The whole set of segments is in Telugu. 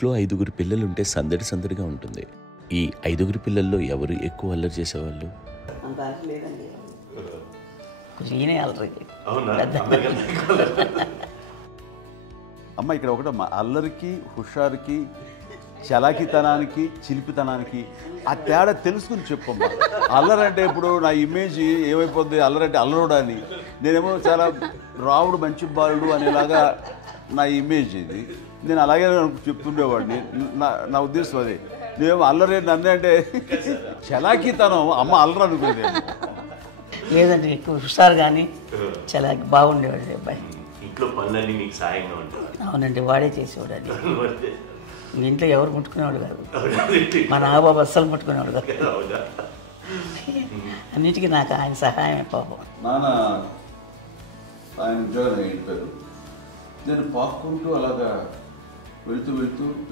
ఇంట్లో 5గురు పిల్లలుంటే సందడి సందడిగా ఉంటుంది. ఈ 5గురు పిల్లల్లో ఎవరు ఎక్కువ అల్లరి చేసేవాళ్ళు? అమ్మ ఇక్కడ ఒకటి అల్లరికి, హుషారుకి, చలాకితనానికి, చిలిపితనానికి ఆ తేడా తెలుసుకుని చెప్పమ్మా. అల్లరంటే ఇప్పుడు నా ఇమేజ్ ఏమైపోద్ది, అల్లరంటే అల్లరుడు అని, నేనేమో చాలా రావుడు మంచి బాలుడు అనేలాగా నా ఇమేజ్ ఇది. నేను అలాగే చెప్తుండేవాడిని. నా ఉద్దేశం అదే. నేనేమో అల్లరి నన్ను అంటే చలాకితనం అమ్మ అల్లరు అనుకునేది. లేదండి, ఎక్కువ హుషారు కానీ చాలా బాగుండేవాడు అబ్బాయి. ఇంట్లో పనులన్నీ మీకు సాయంగా ఉంటాయి? అవునండి, వాడే చేసేవాడు. అది ఇంట్లో ఎవరు ముట్టుకునేవాడు కాదు. మా నాగబాబు అస్సలు ముట్టుకునేవాడు కాదు. అన్నిటికీ నాకు ఆయన సహాయమే పాపం. నాన్న ఆయన ఉద్యోగం వెళ్ళిపోయారు. నేను పాక్కుంటూ అలాగా వెళుతూ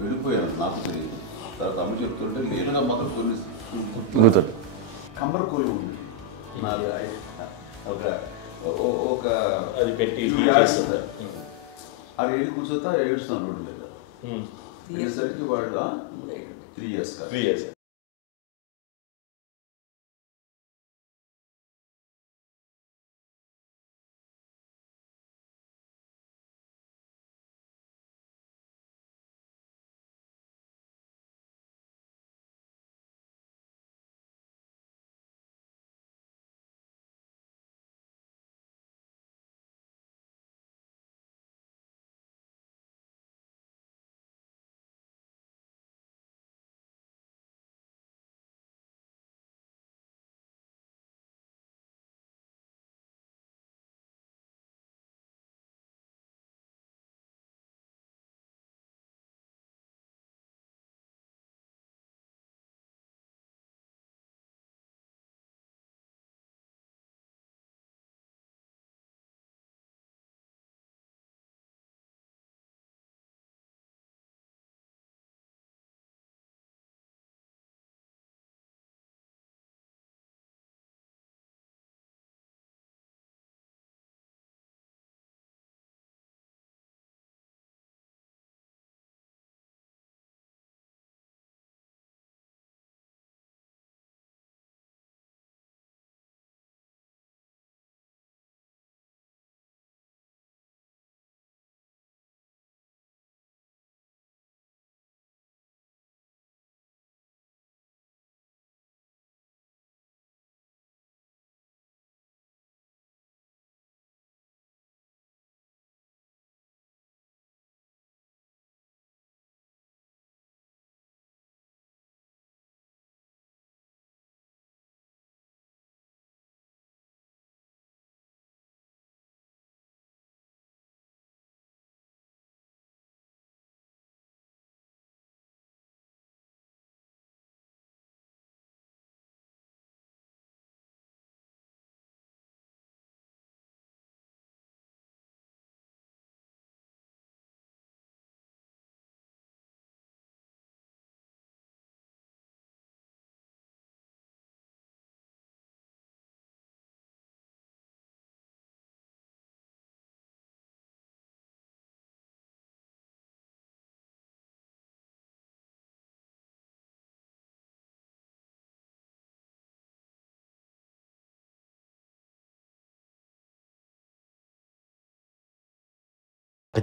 వెళ్ళిపోయాను. నాకు తెలియదు. తర్వాత అమ్మ చెప్తుంటే నేరుగా మాత్రం కొన్ని కమ్మరకోలు ఉంది ఒక అది పెట్టి అది వెళ్ళి కూర్చోతా ఏడుస్తున్నాను రోడ్డు మీద. వెళ్ళేసరికి వాళ్ళు 3 years.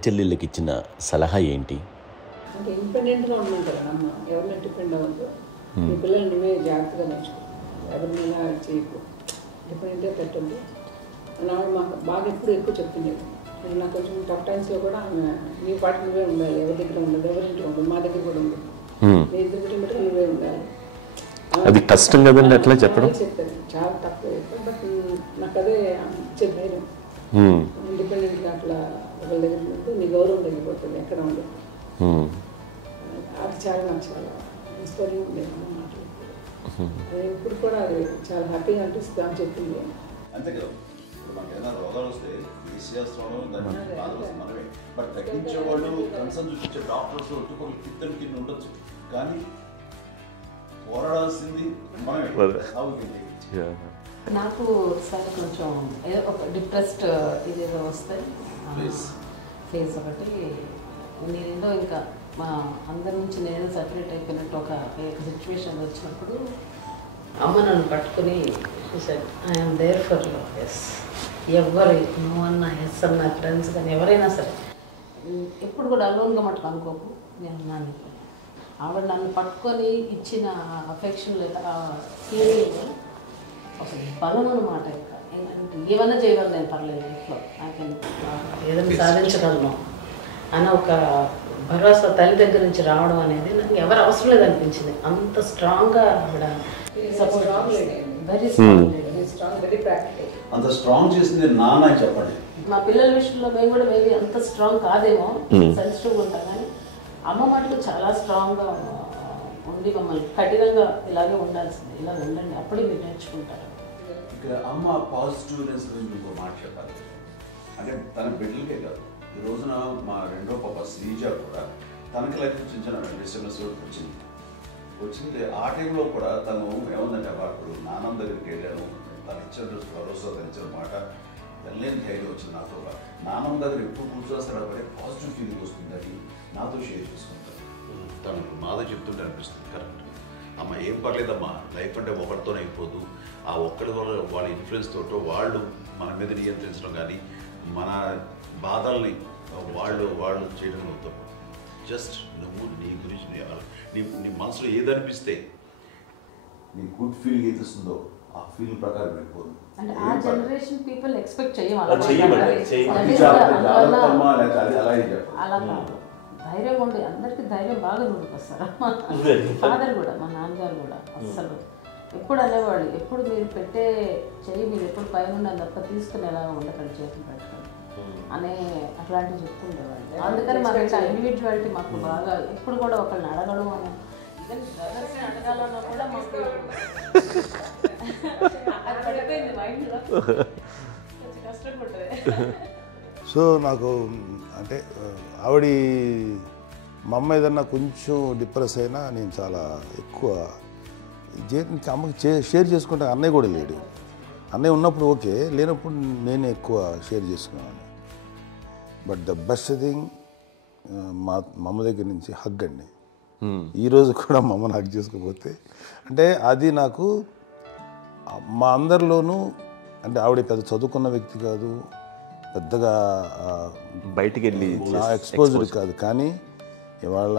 చెల్లెళ్ళకి ఇచ్చిన సలహా ఏంటి? అంటే ఇండిపెండెంట్గా ఉండమంటారు అమ్మ. ఎవరిని డిపెండ్ అవ్వద్దు. మీ పిల్లల్ని నువ్వే జాగ్రత్తగా నేర్చుకో. ఎవరినైనా చేయకు, డిపెండెంటే పెట్టండి అని ఆమె మాకు బాగా ఎక్కువ చెప్తుండేది. నేను నాకు కొంచెం టఫ్ టైమ్స్లో కూడా ఆమె నీ పాటు నువ్వే ఉండాలి, ఎవరి దగ్గర ఉండదు, ఎవరింట్లో ఉండదు, మా దగ్గర కూడా ఉండదు, నీ ఇద్దరు బట్టి నువ్వే ఉండాలి. అది కష్టం కదండి అట్లా చెప్పడం. చెప్పాను, చాలా తక్కువ చెప్పాను. బట్ నాకు అదే ఇచ్చే ధైర్యం. ఇండిపెండెంట్గా అట్లా ఒకరి దగ్గర ఉంటే నీ గౌరవం తగ్గిపోతుంది, ఎక్కడ ఉండదు. అది చాలా నాకు చాలా ఇన్స్పైరింగ్ ఉండేది అమ్మ మాటలు. అది ఇప్పుడు కూడా అది చాలా హ్యాపీగా అనిపిస్తుంది అని చెప్పింది. అంతే కదా, ఇప్పుడు మనకి ఏదైనా రోగాలు వస్తే తీసేస్తాను దాన్ని మనమే. బట్ తగ్గించే వాళ్ళు కన్సర్న్ చూపించే డాక్టర్స్ ఒట్టుకోలు కింద కింద ఉండొచ్చు, కానీ పోరాడాల్సింది మనమే. నాకు సార్ కొంచెం ఒక డిప్రెస్డ్ ఇదేదో వస్తే ఫేస్ ఒకటి, నేనేదో ఇంకా మా అందరి నుంచి నేను సపరేట్ అయిపోయినట్టు ఒక సిచ్యువేషన్ వచ్చినప్పుడు అమ్మ నన్ను పట్టుకుని I'm there for you. Yes, ఎవరు నువ్వు అన్నా ఎస్ అన్న ఫ్రెండ్స్ కానీ ఎవరైనా సరే ఎప్పుడు కూడా అలోన్గా మటుకు అనుకోకు, నేను ఉన్నాను. ఆవిడ నన్ను పట్టుకొని ఇచ్చిన అఫెక్షన్ లేదా ఫీలింగ్ అసలు బలం అన్నమాట. ఇంకా ఏమన్నా చేయగలను నేను, పర్లేదు లైఫ్లో నాకు ఏదైనా సాధించగలను అని ఒక భరోసా తల్లి దగ్గర నుంచి రావడం అనేది నాకు ఎవరు అవసరం లేదనిపించింది. అంత స్ట్రాంగ్గా ఆవిడ support, very strong, very practical. అంత స్ట్రాంగ్ చేసింది నాన్న చెప్పండి. మా పిల్లల విషయంలో మేము కూడా మేబీ అంత స్ట్రాంగ్ కాదేమో, సెన్సిటివ్గా ఉంటాం, కానీ అమ్మ మటుకు చాలా స్ట్రాంగ్గా ఉండి మమ్మల్ని కఠినంగా ఇలాగే ఉండాల్సింది, ఇలా ఉండండి అప్పుడే మీరు నేర్చుకుంటారు. ఇక్కడ అమ్మ పాజిటివ్నెస్ గురించి ఇంకో మాట చెప్పాలి. అంటే తన బిడ్డలకే కాదు, ఈ రోజున మా రెండో పాప శ్రీజ కూడా తనకి లైఫ్ చిన్న డిస్టర్బెన్స్ వచ్చింది. ఆ టైంలో కూడా తను ఏముందంటే అప్పుడు నాన్న దగ్గరికి వెళ్ళాను, తను ఇచ్చిన భరోసా, తను ఇచ్చిన మాట వెళ్ళలేని ధైర్యం వచ్చింది నాతో. నాన్నమ్మ దగ్గర ఎప్పుడు కూర్చోస్తాడు అప్పుడే పాజిటివ్ ఫీలింగ్ వస్తుందని నాతో షేర్ చేసుకుంటాను. తను మాతో చెప్తుంటే అనిపిస్తుంది కరెక్ట్. అమ్మ ఏం పర్లేదమ్మా, లైఫ్ అంటే ఒకరితోనే అయిపోదు, ఆ ఒక్కరి వల్ల వాళ్ళ ఇన్ఫ్లుయెన్స్ తోటో వాళ్ళు మన మీద నియంత్రించడం కానీ మన బాధల్ని వాళ్ళు చేయడం అవుతాం. జస్ట్ నువ్వు నీ గురించి నీ మనసులో ఏదనిపిస్తే నీ గుడ్ ఫీలింగ్ ఏది వస్తుందో ఆ ఫీల్ ప్రకారం వెళ్ళిపోదు. అంటే ఆ జనరేషన్ పీపుల్ ఎక్స్పెక్ట్ అలా కాదు, ధైర్యం ఉండి అందరికి ధైర్యం బాగా దూరుకొస్తారు. ఫాదర్ కూడా, మా నాన్నగారు కూడా అస్సలు ఎప్పుడు అనేవాళ్ళు, ఎప్పుడు మీరు పెట్టే చెయ్యి మీరు ఎప్పుడు పైన ఉండాలి తప్ప తీసుకునేలా ఉండకండి, చేతులు పెట్టుకొని అనే అట్లాంటివి చెప్తుండేవాళ్ళు. అందుకని మాకు ఇంకా ఇండివిజువాలిటీ మాకు బాగా ఎప్పుడు కూడా ఒకళ్ళని అడగడం అని, ఈవెన్ బ్రదర్స్ని అడగాలన్నా కూడా మాకు అది పడిపోయింది మైండ్లో, కొంచెం కష్టంగా ఉంటుంది. సో నాకు అంటే ఆవిడ మా అమ్మ ఏదన్నా కొంచెం డిప్రెస్ అయినా నేను చాలా ఎక్కువ అమ్మకి షేర్ చేసుకుంటే అన్నయ్య కూడా లేడు. అన్నయ్య ఉన్నప్పుడు ఓకే, లేనప్పుడు నేనే ఎక్కువ షేర్ చేసుకున్నాను. బట్ ద బెస్ట్ థింగ్ మా అమ్మ దగ్గర నుంచి హగ్ అండి. ఈరోజు కూడా మా అమ్మని హగ్ చేసుకోకపోతే అంటే అది నాకు మా అందరిలోనూ, అంటే ఆవిడ పెద్ద చదువుకున్న వ్యక్తి కాదు, పెద్దగా బయటికి వెళ్ళి నా ఎక్స్పోజర్ కాదు, కానీ ఇవాళ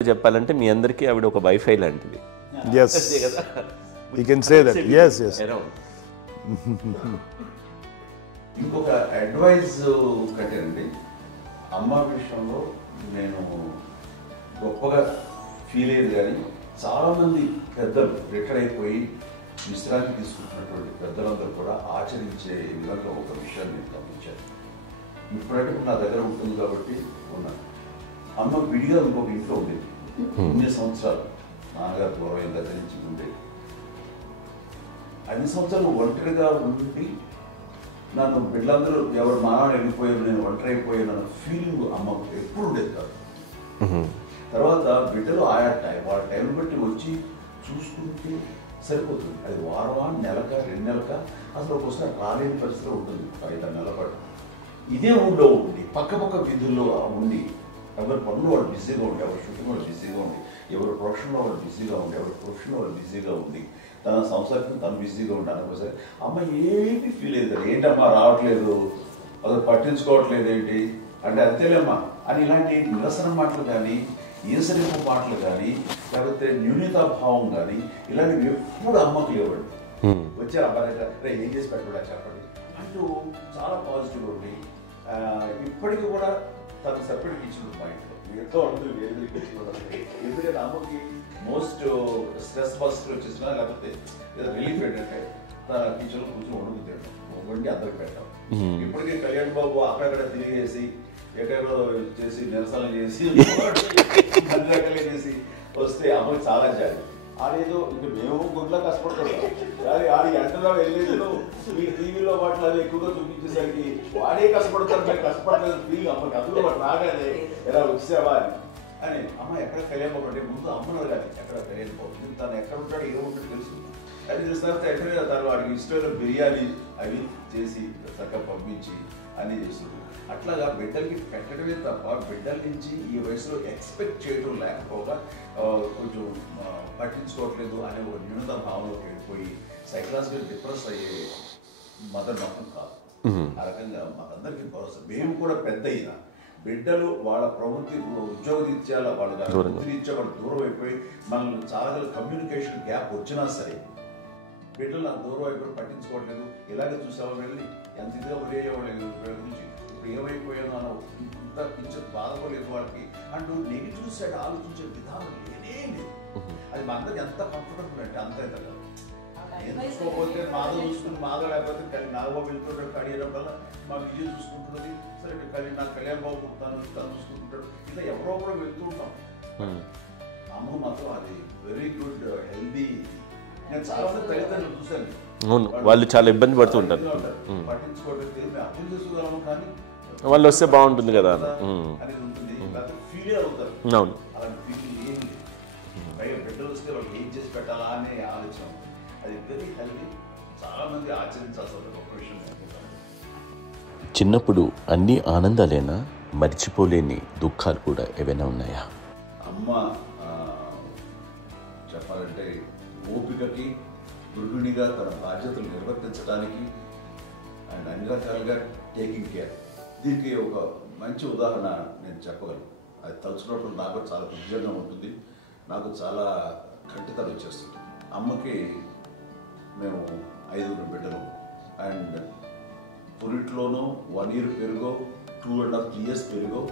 చెప్పాలంటే మీ అందరికీ ఆవిడ ఒక వైఫై లాంటిది. yes you can say that. yes ఇంకొక అడ్వైజ్ కట్టండి, అమ్మ విషయంలో నేను గొప్పగా ఫీల్ అయ్యేది, కానీ చాలామంది పెద్దలు రిటైర్ అయిపోయి విశ్రాంతి తీసుకుంటున్నటువంటి పెద్దలందరూ కూడా ఆచరించే విధంగా ఒక విషయాన్ని నేను గమనించాను. ఇప్పుడంటే నా దగ్గర ఉంటుంది కాబట్టి ఉన్నాను. అమ్మ విడిగా ఇంకొక ఇంట్లో ఉండేది, ఇన్ని సంవత్సరాలు నాన్నగారు దూరం దగ్గర నుంచి ఉండేది. 5 సంవత్సరాలు ఒంటరిగా ఉండి నన్ను బిడ్డలందరూ ఎవరు మానాన్ని వెళ్ళిపోయారు, నేను ఒంటరి అయిపోయాను అన్న ఫీలింగ్ అమ్మకు ఎప్పుడు ఉండేది కాదు. తర్వాత బిడ్డలు ఆయా వాళ్ళ టైం బట్టి వచ్చి చూసుకుంటూ సరిపోతుంది. అది వారమా, నెలక, 2 నెలక, అసలు ఒకసారి రాలేని పరిస్థితిలో ఉంటుంది 5-6 నెలల పాటు. ఇదే ఊళ్ళో ఉండి పక్క విధుల్లో ఉండి ఎవరి పనులు వాళ్ళు బిజీగా ఉండి, ఎవరి షూటింగ్ వాళ్ళు బిజీగా ఉండి, ఎవరి ప్రొఫెషన్లో వాళ్ళు బిజీగా ఉండి, ఎవరి ప్రొఫెషన్లో వాళ్ళు బిజీగా ఉండి, తన సంసారం తను బిజీగా ఉంటాను ఒకసారి అమ్మ ఏమీ ఫీల్ అయ్యేది కదా, ఏంటమ్మా రావట్లేదు, అసలు పట్టించుకోవట్లేదు ఏంటి అంటే అంతేలేమ్మా అని ఇలాంటి నిరసన మాటలు కానీ, ఈసరింపు మాటలు కానీ, లేకపోతే న్యూనతాభావం కానీ ఇలాంటివి ఎప్పుడు అమ్మకు లేవండి. వచ్చారు అబ్బాయి ఏం చేసి పెట్టడా చెప్పండి అంటూ చాలా పాజిటివ్ ఉండి ఇప్పటికీ కూడా తను సపరేట్ కిచెన్ మా ఇంట్లో ఎంతో ఉంటుంది వేరే కిచెన్. ఎందుకంటే అమ్మకి మోస్ట్ స్ట్రెస్ బస్టర్ వచ్చేసినా లేకపోతే ఏదో రిలీఫ్ ఏంటంటే తన కిచెన్లో కూర్చొని వండుకు వండి అందరికి పెట్టాం. ఇప్పటికీ కళ్యాణ్ బాబు అక్కడక్కడ తిరిగేసి ఎక్కడో చేసి నిరసనలు చేసి అన్ని రకాలు చేసి వస్తే అమ్మకి చాలా జాలి. ఆడేదో ఇంక మేము గుడ్లా కష్టపడుతున్నాం కానీ ఆడి ఎంటలో వెళ్ళేదో మీ టీవీలో వాటిలో అది ఎక్కువగా చూపించేసరికి వాడే కష్టపడతారు, మేము కష్టపడలేదు ఫీల్ అమ్మకి. అందులో వాడు రాగానే ఎలా వచ్చావా అని అమ్మ ఎక్కడ కళ్యాణ్ బాబు అంటే ముందు అమ్మను కానీ ఎక్కడ కళ్యాణ్ బాబు తను ఎక్కడ ఉంటాడు ఏముంటాడు తెలుసు. అది తెలిసిన ఎక్కడ తను వాడికి ఇష్టమైన బిర్యానీ అవి చేసి చక్కగా పంపించి అన్నీ చేస్తుంది. అట్లాగా బిడ్డలకి పెట్టడమే తప్ప బిడ్డల నుంచి ఈ వయసులో ఎక్స్పెక్ట్ చేయడం లేకపోగా కొంచెం పట్టించుకోవట్లేదు అనే ఒక న్యూనత భావనలోకి వెళ్ళిపోయి సైకలాజికల్ డిప్రెస్ అయ్యే మదర్ మొత్తం కాదు. ఆ రకంగా మాకందరికీ భరోసా. మేము కూడా పెద్ద అయినా బిడ్డలు వాళ్ళ ప్రవృత్తి ఉద్యోగరీత్యా వాళ్ళు వృత్తిరీత్యా వాళ్ళు దూరం అయిపోయి మనల్ని చాలా కమ్యూనికేషన్ గ్యాప్ వచ్చినా సరే బిడ్డలు నాకు దూరం అయిపోయి పట్టించుకోవట్లేదు. ఇలాగే చూసేవాళ్ళు వెళ్ళి ఎంత ఇదిగా వదిలేవాళ్ళు గురించి ఇప్పుడు ఏమైపోయాను అన్న ఇంత కొంచెం బాధపడలేదు వాళ్ళకి అంటూ నెగిటివ్ సైడ్ ఆలోచించే విధానం లేనే లేదు. అది మా అందరికి ఎంత కంఫర్టబుల్ అంటే అంత ఎంత కాదు. చూసుకోకపోతే మాధవ్ చూసుకుని మాధవ్ లేకపోతే నాగబాబు వెళ్తుంటాడు కడియడం వల్ల మా విజయం చూసుకుంటున్నది సరే నాకు కళ్యాణ్ బాబు తను చూసుకుంటుంటాడు. ఇలా ఎవరో కూడా వెళ్తూ ఉంటాం. అమ్మ మాత్రం అది వెరీ గుడ్ హెల్దీ. నేను చాలా మంది తల్లిదండ్రులు చూశాను, వాళ్ళు చాలా ఇబ్బంది పడుతూ ఉంటారు. పట్టించుకోవట్లేదు మేము అర్థం చేసుకోగలము కానీ వాళ్ళు వస్తే బాగుంటుంది కదా అనేది ఉంటుంది. ఫీల్ అవుతారు. అవును, అలాంటి ఫీలింగ్ ఏం లేదు. పైగా బిడ్డలు వస్తే వాళ్ళు ఏం చేసి పెట్టాలా అనే ఆలోచన. అది వెరీ హెల్దీ. చాలా మంది ఆచరించాల్సిన ఒక విషయం. చిన్నప్పుడు అన్ని ఆనందాలేనా, మర్చిపోలేని దుఃఖాలు కూడా ఏవైనా ఉన్నాయా? అమ్మ చెప్పాలంటే ఓపికకి, గృహిణిగా తన బాధ్యతలు నిర్వర్తించడానికి అండ్ అన్ని రకాలుగా టేకింగ్ కేర్, దీనికి ఒక మంచి ఉదాహరణ నేను చెప్పగలను. అది తలుచుకోవడం నాకు చాలా ఉద్యోగంగా ఉంటుంది, నాకు చాలా కంటితలు వచ్చేస్తుంది. అమ్మకి మేము 5 బిడ్డలు అండ్ పురిట్లోనూ 1 year పెరుగో 2.5 years పెరుగో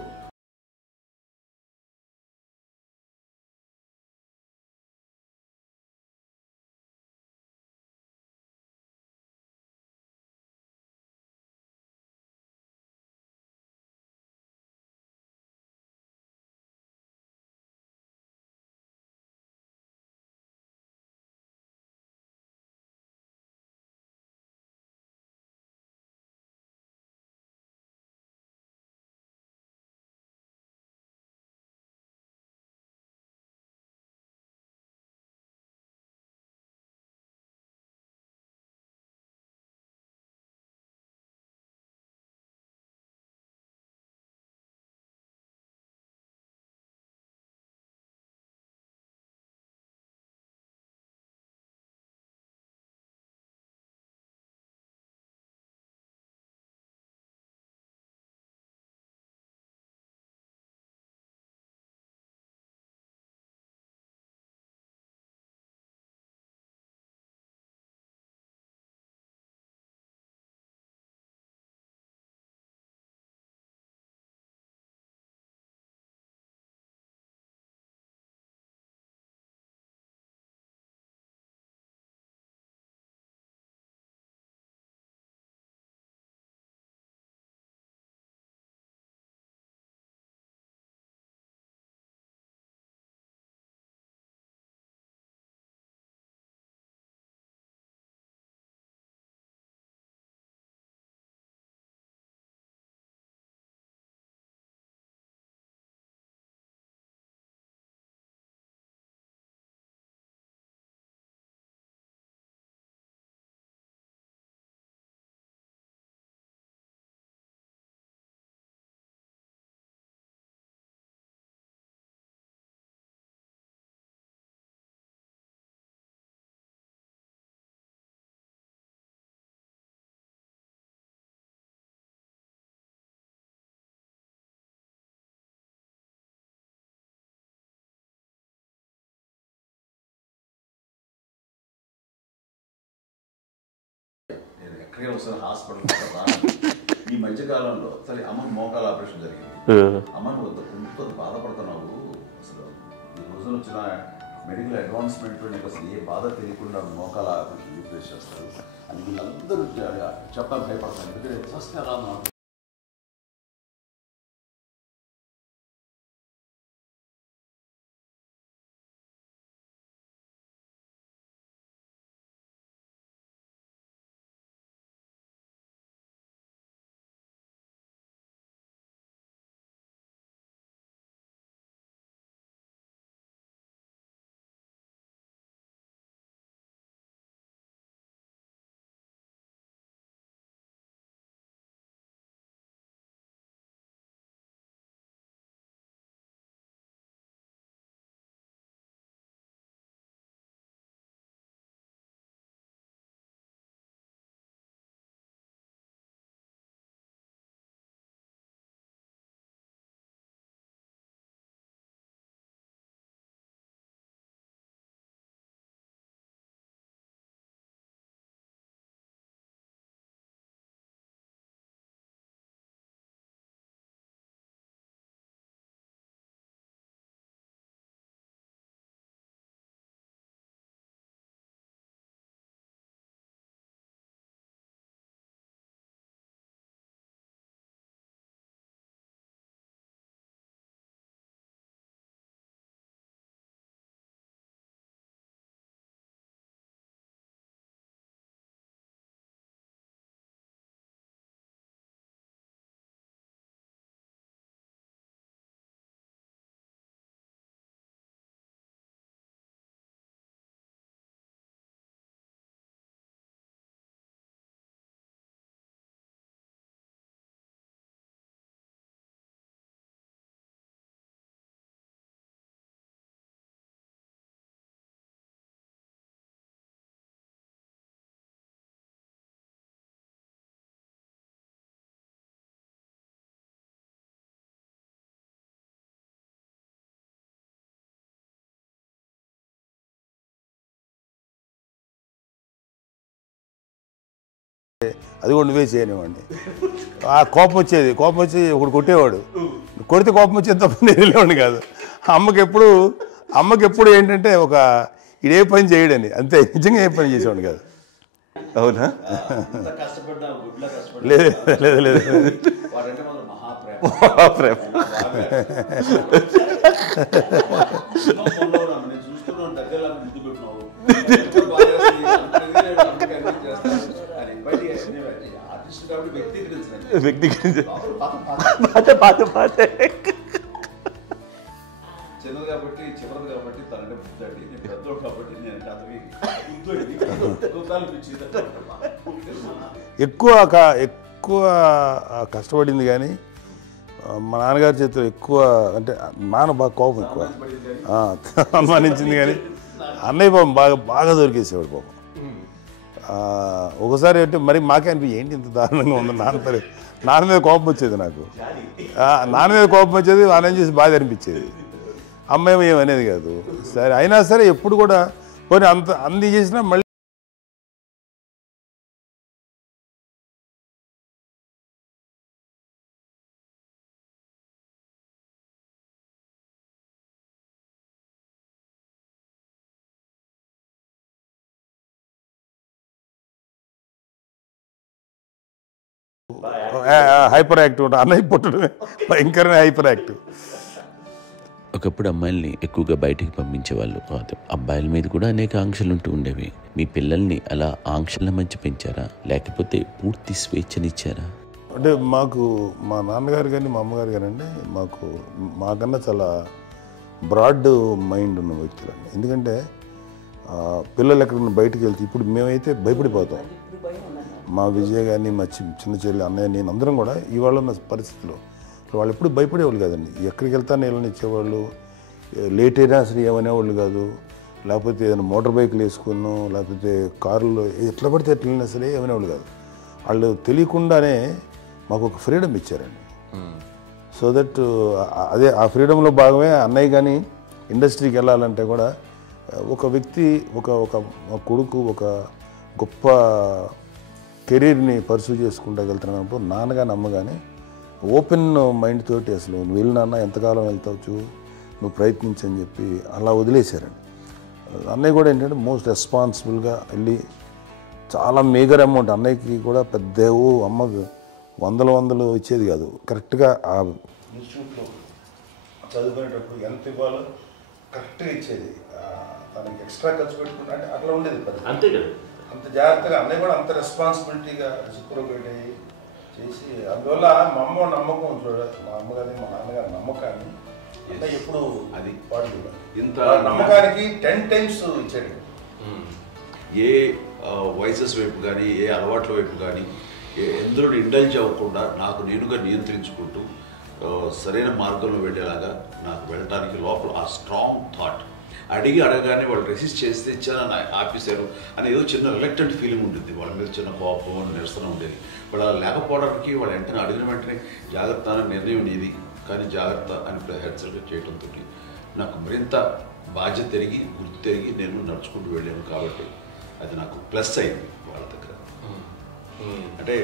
ఎక్కడికి వస్తారు హాస్పిటల్ ఈ మధ్యకాలంలో సరే అమ్మకి మోకాల ఆపరేషన్ జరిగింది. అమ్మను కొంత బాధపడుతున్నావు, అసలు ఈ రోజున వచ్చిన మెడికల్ అడ్వాన్స్మెంట్ నీకు అసలు ఏ బాధ తెలియకుండా మోకాల ఆపరేషన్ రీప్లేస్ చేస్తారు అని వీళ్ళందరూ చెప్పడానికి భయపడతారు. ఎందుకంటే ఫస్ట్ అలా అది కూడా నువ్వే చేయనివ్వండి. ఆ కోపం వచ్చేది, కోపం వచ్చి ఒకడు కొట్టేవాడు, కొడితే కోపం వచ్చేది తప్ప నేను వెళ్ళేవాడిని కాదు. అమ్మకి ఎప్పుడు ఏంటంటే ఒక ఇదే పని చేయడని, అంతే, నిజంగా ఏ పని చేసేవాడిని కాదు. అవునా? లేదు లేదు లేదు మహాప్రేమ. చిన్నది కాబట్టి చివరిది కాబట్టి తనంటే బుద్ధండి, నేను పెద్దోడు కాబట్టి నేను చదివి ఎక్కువ కష్టపడింది కానీ మా నాన్నగారి చేతిలో ఎక్కువ, అంటే నాన్న బాగా కోపం ఎక్కువ అనుమానించింది కానీ అన్నయ్య పాపం బాగా దొరికేసేవాడు పాపం. ఒకసారి అంటే మరి మాకే అనిపి ఏంటి ఇంత దారుణంగా ఉంది నాన్న మీద కోపం వచ్చేది నాకు. నాన్న మీద కోపం వచ్చేది, వాళ్ళని చూసి బాధ అనిపించేది. అమ్మాయి ఏమనేది కాదు. సరే అయినా సరే ఎప్పుడు కూడా పోనీ అన్ని చేసినా మళ్ళీ హైపర్ యాక్టివ్ ఉంటా. అన్నయ్య పుట్టడమే భయంకరమైన హైపర్ యాక్టివ్. ఒకప్పుడు అమ్మాయిల్ని ఎక్కువగా బయటికి పంపించేవాళ్ళు కాదు, అబ్బాయిల మీద కూడా అనేక ఆంక్షలు ఉంటూ ఉండేవి. మీ పిల్లల్ని అలా ఆంక్షల మధ్య పెంచారా, లేకపోతే పూర్తి స్వేచ్ఛనిచ్చారా? అంటే మాకు మా నాన్నగారు కానీ మా అమ్మగారు కానీ అండి మాకన్నా చాలా బ్రాడ్ మైండ్ ఉన్న వ్యక్తులండి. ఎందుకంటే పిల్లలు ఎక్కడన్నా బయటకు వెళ్తే ఇప్పుడు మేమైతే భయపడిపోతాం. మా విజయ్ కానీ మా చిన్న చెల్లి అన్నయ్య నేను అందరం కూడా ఇవాళ ఉన్న పరిస్థితిలో వాళ్ళు ఎప్పుడు భయపడేవాళ్ళు కాదండి. ఎక్కడికి వెళ్తాను నీళ్ళని ఇచ్చేవాళ్ళు, లేట్ అయినా అసలు ఏమనేవాళ్ళు కాదు. లేకపోతే ఏదైనా మోటార్ బైక్లు వేసుకున్నాం, లేకపోతే కారులో ఎట్లా పడితే ఎట్లయినా సరే ఏమనేవాళ్ళు కాదు. వాళ్ళు తెలియకుండానే మాకు ఒక ఫ్రీడమ్ ఇచ్చారండి. సో దట్ అదే ఆ ఫ్రీడంలో భాగమే అన్నయ్య కానీ ఇండస్ట్రీకి వెళ్ళాలంటే కూడా ఒక వ్యక్తి ఒక కొడుకు ఒక గొప్ప కెరీర్ని పర్సూ చేసుకుంటూ వెళ్తున్నప్పుడు నాన్నగాని అమ్మగాని ఓపెన్ మైండ్ తోటి అసలు నువ్వు వెళ్ళి నాన్న ఎంతకాలం వెళ్తావు నువ్వు ప్రయత్నించని చెప్పి అలా వదిలేశారండి. అన్నయ్య కూడా ఏంటంటే మోస్ట్ రెస్పాన్సిబుల్గా వెళ్ళి చాలా మేజర్ అమౌంట్ అన్నయ్యకి కూడా పెద్ద అమ్మకు వందలు ఇచ్చేది కాదు. కరెక్ట్గా ఆ ఇన్స్టిట్యూట్లో చదువుకునేటప్పుడు ఎంత ఇవ్వాలో కరెక్ట్గా ఇచ్చేది. తనకి ఎక్స్ట్రా ఖర్చు పెట్టుకుంటే అంటే అట్లా ఉండేది అంతే కదా. అంత జాగ్రత్తగా అన్నయ్య కూడా అంత రెస్పాన్సిబిలిటీగా రిసిప్రోకేట్ అయ్యి చేసి అందువల్ల మా అమ్మ నమ్మకం మా అమ్మగారి మా నాన్నగారి నమ్మకాన్ని అంటే ఎప్పుడు అది పాటు ఇంత నమ్మకానికి 10 times ఇచ్చాడు. ఏ వయసెస్ వైపు కానీ ఏ అలవాట్ల వైపు కానీ ఎందులో ఇండల్జ్ అవ్వకుండా నాకు నేనుగా నియంత్రించుకుంటూ సరైన మార్గంలో వెళ్ళేలాగా నాకు వెళ్ళడానికి లోపల ఆ స్ట్రాంగ్ థాట్ అడగగానే వాళ్ళు రెసిస్ట్ చేస్తే ఇచ్చానని ఆపేశారు అని ఏదో చిన్న రిలక్టెంట్ ఫీలింగ్ ఉంటుంది. వాళ్ళ మీద చిన్న కోపం నిరసన ఉండేది. వాళ్ళు అలా లేకపోవడానికి వాళ్ళు వెంటనే అడిగిన వెంటనే జాగ్రత్త అనే నిర్ణయం ఉండేది. కానీ జాగ్రత్త అని హెచ్చరిక చేయడంతో నాకు మరింత బాధ్యత తిరిగి గుర్తు తిరిగి నేను నడుచుకుంటూ వెళ్ళాను. కాబట్టి అది నాకు ప్లస్ అయింది వాళ్ళ దగ్గర. అంటే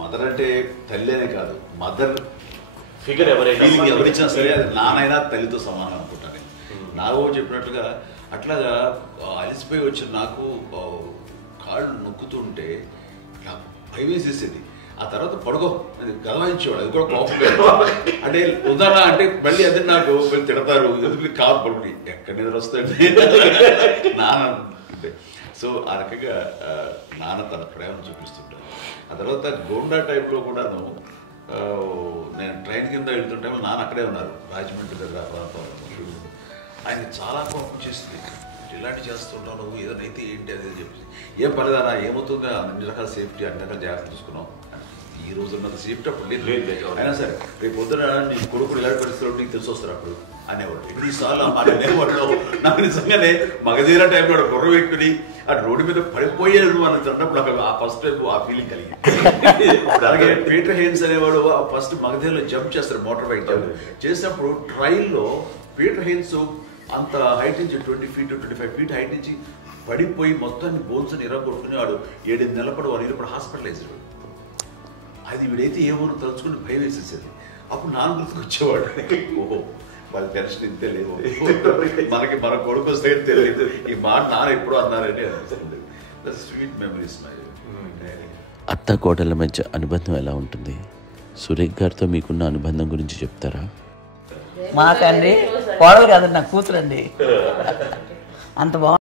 మదర్ అంటే తల్లి అనే కాదు, మదర్ ఫిగర్ ఎవరిచ్చినా సరే అది నానైనా తల్లితో సమానం అనుకుంటాను. నాకు చెప్పినట్లుగా అట్లాగా అలిసిపోయి వచ్చిన నాకు కాళ్ళు నొక్కుతుంటే నాకు భయం వేసేసేది. ఆ తర్వాత పడుకో అది గదవాయించేవాడు. అది కూడా కోపం అంటే ఉదాహరణ అంటే మళ్ళీ అది నాకు తిడతారు కాదు పడుకుని ఎక్కడ నిద్ర వస్తాయండి నాన్న అంటే. సో ఆ రకంగా నాన్న తన ప్రేమ చూపిస్తుంటాను. ఆ తర్వాత గోండా టైంలో కూడాను నేను ట్రైన్ కింద వెళ్తుంటే నాన్న అక్కడే ఉన్నారు రాజమండ్రి దగ్గర ప్రాంతంలో. ఆయన చాలా కోపం చేస్తుంది. ఇలాంటి చేస్తుంటావు నువ్వు ఏదైనా అయితే ఏంటి అది చెప్పి ఏం పర్లేదా ఏమవుతుందో అన్ని రకాల సేఫ్టీ అన్ని రకాల జాగ్రత్త తీసుకున్నాం. ఈ రోజు ఉన్నంత సేఫ్టీ అప్పుడు లేదు. అయినా సరే రేపు పొద్దున నీ కొడుకులు ఇలాంటి పరిస్థితుల్లో నీకు తెలిసి వస్తారు అప్పుడు అనేవాడు. ఎన్నిసార్లు అనేవాళ్ళు నాకు నిజంగానే మగధీర టైంలో బుర్ర పెట్టుకుని ఆ రోడ్డు మీద పడిపోయారు అని అన్నప్పుడు నాకు ఆ ఫస్ట్ టైం ఆ ఫీలింగ్ కలిగింది. అలాగే పీటర్ హెయిన్స్ అనేవాడు ఫస్ట్ మగధీరలో జంప్ చేస్తారు, మోటార్ బైక్ జంప్ చేసినప్పుడు ట్రైల్లో పీటర్ హెయిన్స్ అంత హైట్ నుంచి 20 feet 25 feet హైట్ నుంచి పడిపోయి మొత్తాన్ని బోన్స్ని ఇరగొట్టుకుని వాడు 7 నెలలు వాడు ఇరప్పుడు హాస్పిటలైజ్డ్. అది వీడైతే ఏమో తలుచుకుని భయం వేసేసేది. అప్పుడు నాన్న గుర్తుకు వచ్చేవాడు. ఓహో వాళ్ళ టెన్షన్ ఇంతే లేదు, మనకి మన కొడుకు వస్తే తెలియదు ఈ మాట నాన్న ఎప్పుడు అన్నారని అనిపిస్తుంది. Sweet memories. అత్త కోడళ్ళ మధ్య అనుబంధం ఎలా ఉంటుంది? సురేఖ్ గారితో మీకున్న అనుబంధం గురించి చెప్తారా? మాకండి కోడలు కాదండి, నా కూతురండి. అంత బాగుంది.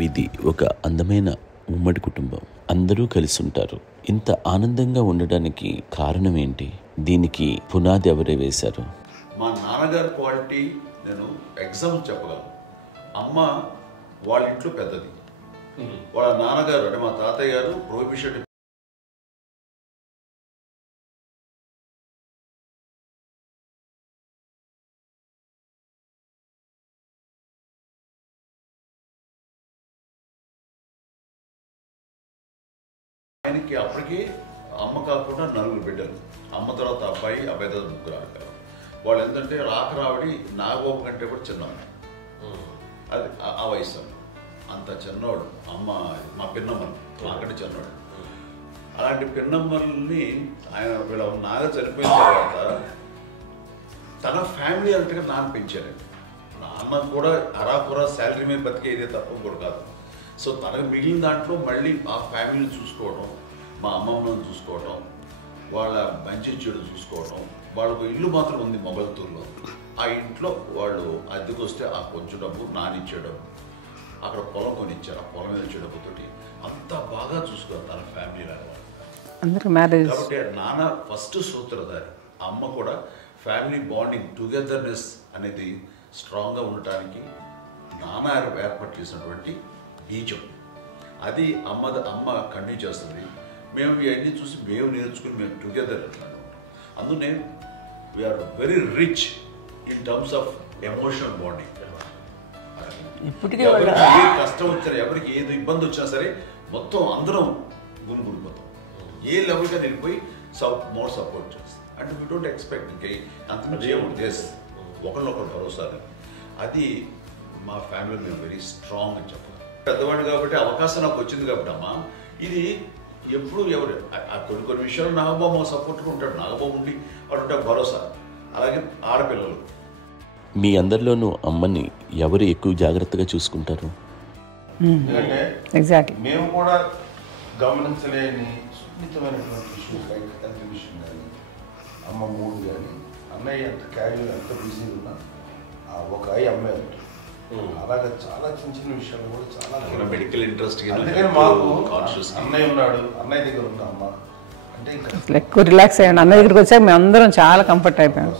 మీది ఒక అందమైన ఉమ్మడి కుటుంబం, అందరూ కలిసి ఉంటారు. ఇంత ఆనందంగా ఉండడానికి కారణం ఏంటి? దీనికి పునాది ఎవరే వేశారు? మా నాన్నగారి క్వాలిటీ నేను ఎగ్జాంపుల్ చెప్పగలను. అమ్మ వాళ్ళ ఇంట్లో పెద్దది, వాళ్ళ నాన్నగారు అంటే మా తాతయ్య గారు ప్రొహిబిషన్ ఆయనకి అప్పటికి అమ్మ కాకుండా 4 బిడ్డలు. అమ్మ తర్వాత అబ్బాయి తర్వాత ముగ్గురు ఆడతారు. వాళ్ళు ఏంటంటే రాకరావడి నాగోప కంటే కూడా చిన్నవాడు. అది ఆ వయసు అంత చిన్నవాడు. అమ్మ మా పిన్నమ్మలు మాకంటే చిన్నవాడు. అలాంటి పిన్నమ్మల్ని ఆయన వీళ్ళ నాగ చనిపోయిన తర్వాత తన ఫ్యామిలీ అంతగా నాన్న పెంచారు. నాన్న కూడా అరాకురా శాలరీ మీద బతికేదే తప్ప కూడా కాదు. సో తనకు మిగిలిన దాంట్లో మళ్ళీ ఆ ఫ్యామిలీని చూసుకోవడం, మా అమ్మమ్మను చూసుకోవడం, వాళ్ళ మంచి చెడు చూసుకోవడం. వాళ్ళకు ఇల్లు మాత్రం ఉంది మొగల్తూరులో. ఆ ఇంట్లో వాళ్ళు అద్దెకు వస్తే ఆ కొంచెం డబ్బు నానిచ్చే డబ్బు, అక్కడ పొలం కొనిచ్చారు. ఆ పొలం మీద వచ్చే డబ్బుతోటి అంత బాగా చూసుకోవాలి తన ఫ్యామిలీ లాగా. కాబట్టి నాన్న ఫస్ట్ సూత్రధారి. అమ్మ కూడా ఫ్యామిలీ బాండింగ్ టుగెదర్నెస్ అనేది స్ట్రాంగ్గా ఉండటానికి నాన్న ఏర్పాటు చేసినటువంటి బీజం. అది అమ్మ కంటిన్యూ చేస్తుంది. మేము ఇవన్నీ చూసి మేము నేర్చుకుని మేము టుగెదర్ ఉంటాం. అందునే we are very rich in terms of emotional bonding. ఎవరికి ఏ కష్టం వచ్చినా, ఎవరికి ఏది ఇబ్బంది వచ్చినా సరే మొత్తం అందరం గురిపోతాం. ఏ లెవెల్గా వెళ్ళిపోయి మోర్ సపోర్ట్ చేస్తాం. అంటే వీ డోంట్ ఎక్స్పెక్ట్ ఇంకే అంతమంది ఏముంది ఒకరినొకరు భరోసా అది మా ఫ్యామిలీ మేము వెరీ స్ట్రాంగ్ అని చెప్పాలి. పెద్దవాడిని కాబట్టి అవకాశం నాకు వచ్చింది కాబట్టి అమ్మా ఇది ఎప్పుడు ఎవరు కొన్ని విషయాలు నాగబాబు సపోర్ట్గా ఉంటాడు, నాగబాబు ఉండి వాడు ఉంటాడు భరోసా. అలాగే ఆడపిల్లలు మీ అందరిలోనూ అమ్మని ఎవరు ఎక్కువ జాగ్రత్తగా చూసుకుంటారు? ఎందుకంటే ఎగ్జాక్ట్లీ మేము కూడా గమనించలేని సున్నితమైనటువంటి ఇష్యూస్ లైక్ హెల్త్ విషయం కానీ అమ్మ మూడు కానీ అన్నయ్య ఎంత క్యాజువల్ ఎంత బిజీ ఉన్నా ఒక అమ్మాయి ఉంటుంది. అలాగే చాలా చిన్న చిన్న విషయాలు కూడా చాలా మెడికల్ ఇంట్రెస్ట్. అందుకని మాకు అన్నయ్య ఉన్నాడు, అన్నయ్య దగ్గర ఉన్న అమ్మ అంటే ఇంకా ఎక్కువ రిలాక్స్ అయ్యాను. అన్న దగ్గరికి వచ్చాక మేము అందరం చాలా కంఫర్ట్ అయిపోయాం.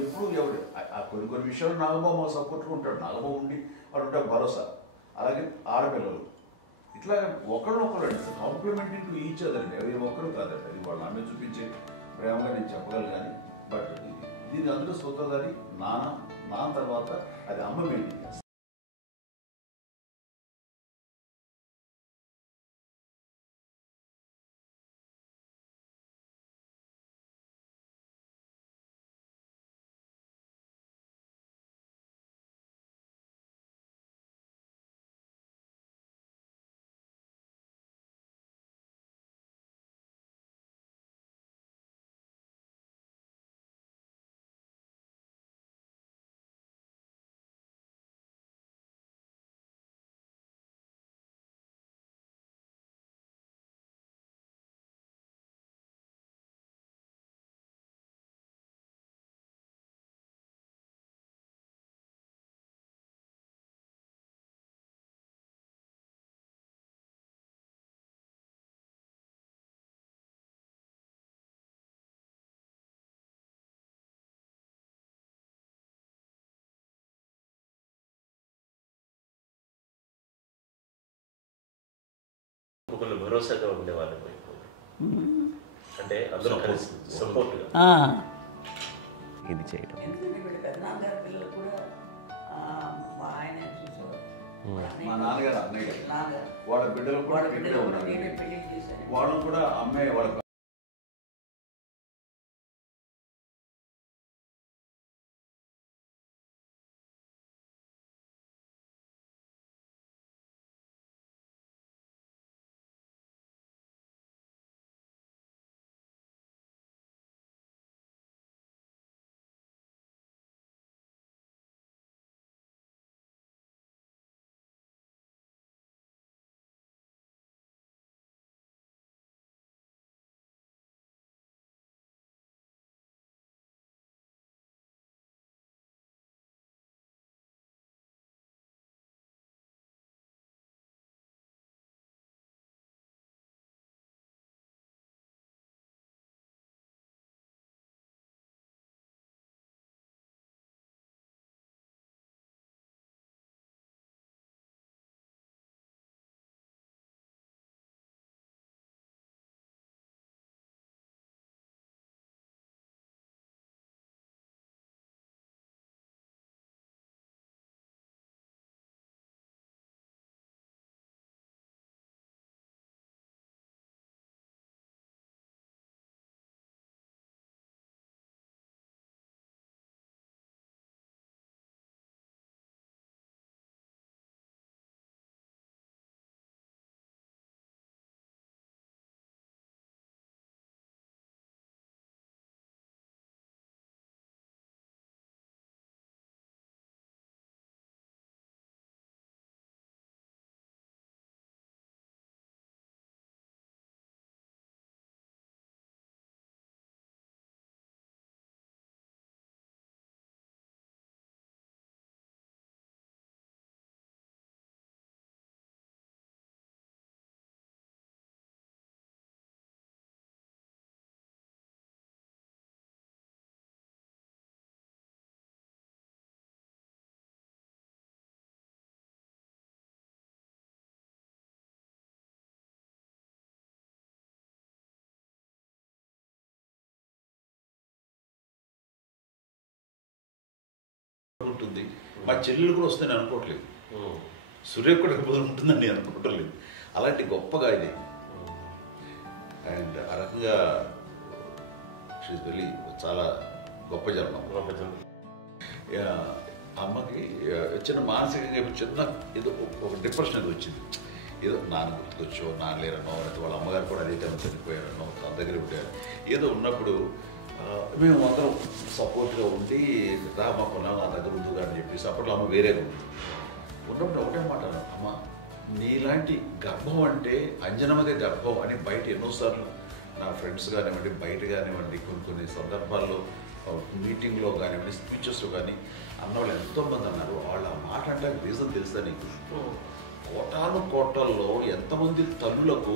ఎప్పుడు ఎవరు కొన్ని విషయాలు నాగబాబు సపోర్ట్గా ఉంటాడు, నాగబాబు ఉండి వాడు ఉంటాడు భరోసా. అలాగే ఆడపిల్లలు ఇట్లా ఒకరినొకరు కాంప్లిమెంటింగ్ టు ఈచ్ అదర్ అండి. అవి ఒక్కరు కాదండి, అది వాళ్ళ అమ్మాయి చూపించే ప్రేమగా నేను చెప్పగలను. కానీ బట్ దీని అందులో సూత్రధారి నాన్న తర్వాత అది అమ్మ మెయింటైన్ చేస్తుంది. ఒకళ్ళు భరోసాగా ఉండేవాళ్ళు అంటే అందరూ కలిసి సపోర్ట్గా ఇది చేయడం. పెద్దనాన్నగారి పిల్లలు కూడా ఆయన చూసేవారు. మా నాన్నగారు అన్నయ్య నాన్నగారు వాళ్ళ బిడ్డలు కూడా వాళ్ళ ఇక్కడే బిడ్డలు ఉన్నారు. నేనే పెళ్లి చేశాను. వాళ్ళు కూడా అమ్మాయి వాళ్ళ ఉంటుంది. మా చెల్లెలు కూడా వస్తే నేను అనుకోవట్లేదు, సూర్య కూడా ఉంటుందని నేను అనుకోవట్లేదు. అలాంటి గొప్పగా ఇది. అండ్ ఆ రకంగా షీఈ్ వెరీ చాలా గొప్ప జన్మ. అమ్మకి చిన్న మానసికంగా చిన్న ఏదో ఒక డిప్రెషన్ అది వచ్చింది. ఏదో నాన్న గుర్తుకొచ్చో, నాన్న లేరనో, లేకపోతే వాళ్ళ అమ్మగారు కూడా అదే టైం చనిపోయారనో, తన దగ్గర ఉంటారు. ఏదో ఉన్నప్పుడు మేము అందరం సపోర్ట్గా ఉండి మా కొన్నాళ్ళు నా దగ్గర ఉందిగా అని చెప్పేసి అప్పట్లో అమ్మ వేరేగా ఉంది. ఉన్నప్పుడు ఒకటే మాట అమ్మ, నీలాంటి గర్భం అంటే అంజనమదే గర్భం అని బయట ఎన్నోసార్లు నా ఫ్రెండ్స్ కానివ్వండి, బయట కానివ్వండి, కొన్ని సందర్భాల్లో మీటింగ్లో కానివ్వండి, స్పీచెస్లో కానీ అన్నవాళ్ళు ఎంతోమంది అన్నారు. వాళ్ళు ఆ మాట అంటే రీజన్ తెలుసా నీకు? కోటాల్లో ఎంతమంది తల్లులకు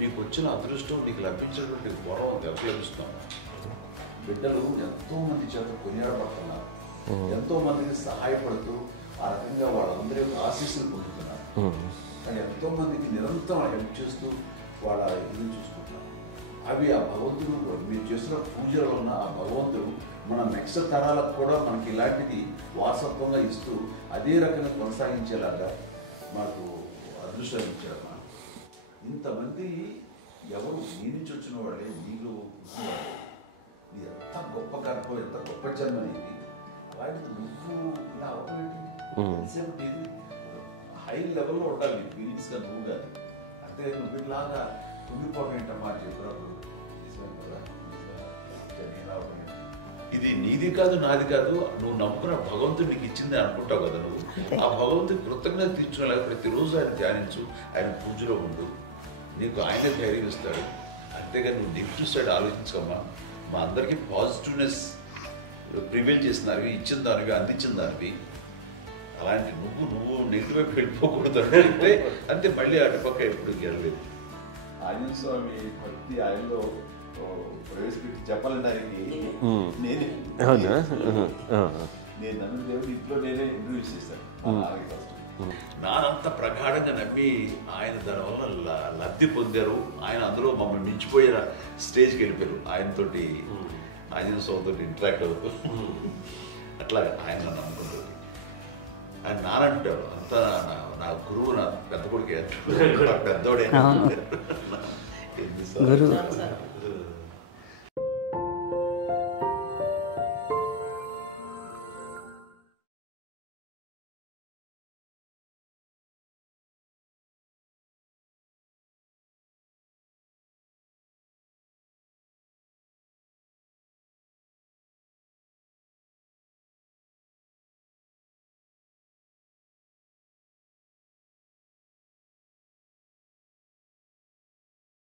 నీకు వచ్చిన అదృష్టం, నీకు లభించినటువంటి గౌరవం ఎవరు లభిస్తున్నాం? బిడ్డలు ఎంతోమంది చేత కొనియాడబడుతున్నారు, ఎంతోమందికి సహాయపడుతూ ఆ రకంగా వాళ్ళందరి యొక్క ఆశీస్సులు పొందుతున్నారు. కానీ ఎంతోమందికి నిరంతరం హెల్ప్ చేస్తూ వాళ్ళ ఇది చూసుకుంటున్నారు. అవి ఆ భగవంతుడు మీరు చేస్తున్న పూజలో ఉన్న ఆ భగవంతుడు మన నెక్స్ట్ తరాలకు కూడా మనకి ఇలాంటిది వారసత్వంగా ఇస్తూ అదే రకంగా కొనసాగించేలాగా మాకు అదృష్టం ఇచ్చారు. ఇంతమంది ఎవరు నీ నుంచి వచ్చిన వాళ్ళే, నీకు ఇది ఎంత గొప్ప గర్భం, ఎంత గొప్ప జన్మ అనేది. అలాంటిది నువ్వు ఇలా అవన్నీ హై లెవెల్లో ఉండాలి నీ ఫీలింగ్స్గా నువ్వు కానీ. అంతే నువ్వు ఇలాగా కుంగిపోవడం ఏంటమ్మా చెప్పినప్పుడు ఇది నీది కాదు, నాది కాదు, నువ్వు నమ్ముకున్న భగవంతుడు నీకు ఇచ్చింది అనుకుంటావు కదా. నువ్వు ఆ భగవంతుడి కృతజ్ఞత తీర్చుకునేలాగా ప్రతిరోజు ఆయన ధ్యానించు, ఆయన పూజలో ఉండు, నీకు ఆయనే ధైర్యం ఇస్తాడు. అంతేగాని నువ్వు నెగిటివ్ సైడ్ ఆలోచించమ్మా. మా అందరికీ పాజిటివ్నెస్ ప్రివైల్ చేసిన దానివి, ఇచ్చిన దానివి, అందించిన దానివి. అలాంటి నువ్వు నెగిటివ్ వైపు వెళ్ళిపోకూడదు అంటే అంతే. మళ్ళీ అటుపక్క ఎప్పుడు గెలలేదు. ఆంజనేయ స్వామి భక్తి ఆయనలో ప్రవేశపెట్టి చెప్పాలడానికి నేను నన్ను దేవుడు ఇంట్లో నేనే ఇంటర్వ్యూస్ చేశాను. నానంత ప్రగాఢంగా నమ్మి ఆయన దానివల్ల లబ్ధి పొందారు. ఆయన అందులో మమ్మల్ని మించిపోయే స్టేజ్కి వెళ్ళిపోయారు. ఆయనతోటి ఆంజనేయ స్వామితో ఇంటరాక్ట్ అవుతూ అట్లా ఆయన నమ్ముకుంటుంది. ఆయన నానంటారు అంతా నా గురువు, నా పెద్ద కొడుకు పెద్దోడే.